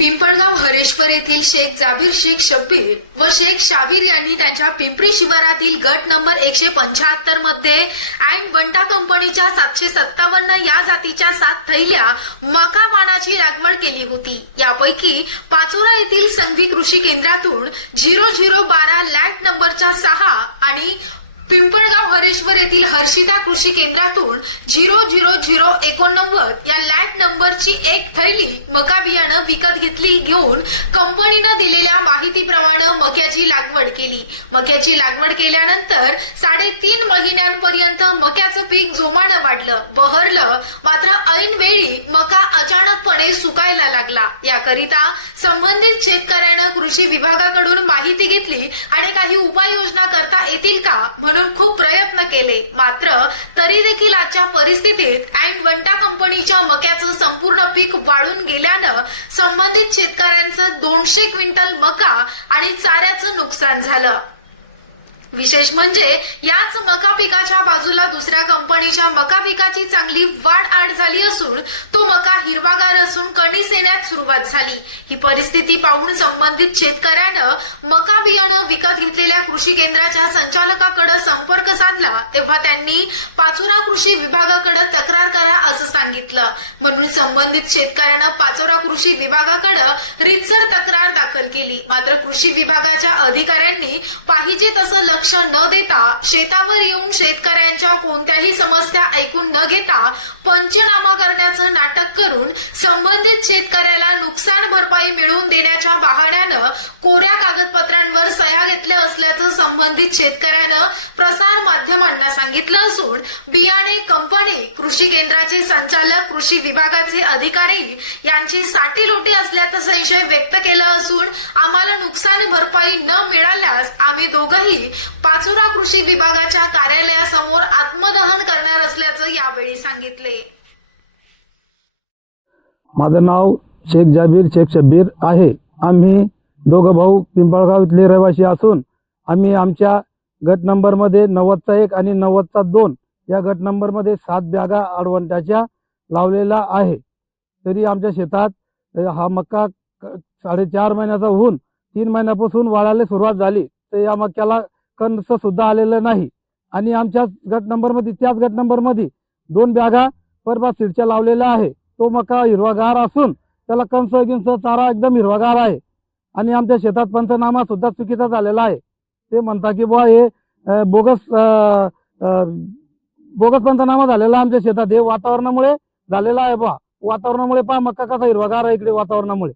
पिंपळगाव हरेश्वर येथील शेख जाबीर शेख शब्बीर व शेख शाबीर यांनी त्यांच्या पिंपरी शिवारातील गट नंबर एकशे पंच्याहत्तरमध्ये अँड बंटा कंपनीच्या सातशे सत्तावन्न या जातीच्या सात थैल्या मका पानाची लागवड केली होती. यापैकी पाचोरा येथील संघी कृषी केंद्रातून झिरो झिरो बारा लॅट नंबरच्या सहा आणि पिंपळगाव हरेश्वर येथील हर्षिता कृषी केंद्रातून झिरो झिरो झिरो एकोणनव्वद या लॅट नंबरची एक थैली मका बियाणं विकत घेतली घेऊन कंपनीनं दिलेल्या माहितीप्रमाणे मक्याची लागवड केली. मक्याची लागवड केल्यानंतर साडेतीन महिन्यांपर्यंत मक्याचं पीक जोमानं वाढलं बहरलं. मात्र ऐन वेळी मका अचानकपणे सुकायला लागला. याकरिता संबंधित शेतकऱ्यानं कृषी विभागाकडून माहिती घेतली आणि काही उपाययोजना करता येतील का? म्हणून खूप प्रयत्न केले. मात्र तरी देखील आजच्या परिस्थितीत अँड वंटा कंपनीच्या मक्याचं संपूर्ण पीक वाढून गेल्यानं संबंधित शेतकऱ्यांचं दोनशे क्विंटल मका आणि चाऱ्याचं नुकसान झालं. विशेष म्हणजे याच मका पिकाच्या बाजूला दुसऱ्या कंपनीच्या मका पिकाची चांगली वाढ आड झाली असून तो मका हिरवागार असून कणीस येण्यास सुरुवात झाली. ही परिस्थिती पाहून संबंधित शेतकऱ्यानं मका बियाणं विकत घेतलेल्या कृषी केंद्राच्या संचालकाकडे संपर्क साधला. तेव्हा त्यांनी पाचोरा कृषी विभागाकडे तक्रार करा असं सांगितलं. म्हणून संबंधित शेतकऱ्यानं पाचोरा कृषी विभागाकडे रितसर तक्रार दाखल केली. मात्र कृषी विभागाच्या अधिकाऱ्यांनी पाहिजे तसं लक्ष न देता शेतावर येऊन शेतकऱ्यांच्या कोणत्याही समस्या ऐकून न घेता पंचनामा करण्याचं नाटक करून संबंधित शेतकऱ्याला नुकसान भरपाई मिळवून देण्याच्या बहाण्यानं कोऱ्या कागदपत्रांवर सह्या घेतल्या असल्याचं संबंधित शेतकऱ्यानं प्रसार माध्यमांना सांगितलं असून बियाणे कंपनी कृषी केंद्राचे संचालक कृषी विभागाचे अधिकारी यांची साठीलोटी असल्याचा संशय व्यक्त केला असून आम्हाला नुकसान भरपाई न मिळाल्यास आम्ही दोघंही पाचोरा कृषी विभागाच्या कार्यालयासमोर आत्मदहन करणार असल्याचं यावेळी सांगितले. माझं नाव शेख जाबीर शेख शब्बीर आहे. आम्ही दोघं भाऊ पिंपळगाव इथले रहिवासी असून आम्ही आमच्या गट नंबरमध्ये नव्वदचा एक आणि नव्वदचा दोन या गट नंबरमध्ये सात बॅगा अडवंट्याच्या लावलेला आहे. तरी आमच्या शेतात हा मक्का क- साडेचार महिन्याचा होऊन तीन महिन्यापासून वाढायला सुरुवात झाली. तर या मक्याला कणसं सुद्धा आलेलं नाही. आणि आमच्या गट नंबरमध्ये त्याच गट नंबरमध्ये दोन बॅगा परबा सीडच्या लावलेल्या आहे. तो मका हिरवागार असून त्याला कंस गिंस चारा एकदम हिरवागार आहे. आणि आमच्या शेतात पंचनामा सुद्धा चुकीचा झालेला आहे. ते म्हणता की बुवा हे बोगस बोगस पंचनामा झालेला आहे आमच्या शेतात. हे वातावरणामुळे झालेला आहे बा वातावरणामुळे पहा मक्का कसा हिरवागार आहे इकडे वातावरणामुळे.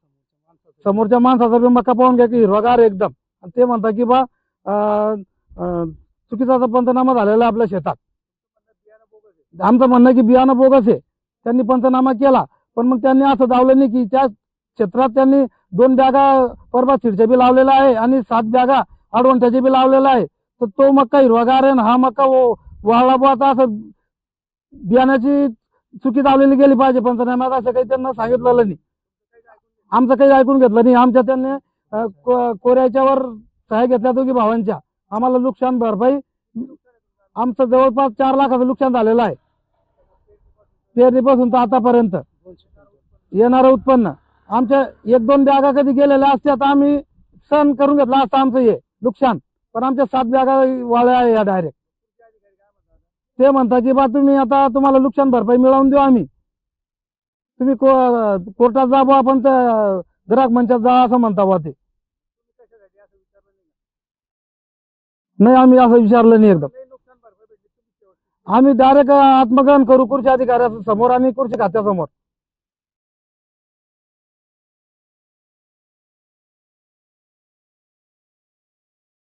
समोरच्या माणसाचा बी मक्का पाहून घ्या की हिरवागार आहे एकदम. आणि ते म्हणता की बा चुकीचा पंचनामा झालेला आहे आपल्या शेतात. आमचं म्हणणं आहे की बियाणं बोगस आहे. त्यांनी पंचनामा केला. पण मग त्यांनी असं धावलं नाही की त्या क्षेत्रात त्यांनी दोन बॅगा परबा चिडच्या बी लावलेला आहे आणि सात बॅगा अडवंट्याचे बी लावलेला आहे. तर तो मक्का हिरवागार आहे आणि हा मक्का वो- वाळला असं बियाण्याची चुकी दावलेली गेली पाहिजे. पंचनाम्यात असं काही त्यांना सांगितलेलं नाही. आमचं काही ऐकून घेतलं नाही. आमच्या त्यांनी कोऱ्याच्यावर सहाय्य घेतल्या दोघी भावांच्या. आम्हाला नुकसान भरपाई आमचं जवळपास चार लाखाचं नुकसान झालेलं आहे. पेरणीपासून तर आतापर्यंत. येणारं उत्पन्न. आमच्या एक दोन बॅगा कधी गेलेल्या असत्या तर आम्ही सहन करून घेतला. असतं आमचं हे नुकसान. पण आमच्या सात बॅगा वाळ्या आहे या डायरेक्ट ते म्हणता की बा तुम्ही आता तुम्हाला नुकसान भरपाई मिळवून देऊ आम्ही. तुम्ही को- कोर्टात जा बा आपण ग्राहक मंचात जा असं म्हणता बा ते. नाही आम्ही असं विचारलं नाही एकदम. आम्ही डायरेक्ट आत्मग्रहण करू कृषी अधिकाऱ्या समोर आणि कृषी खात्यासमोर.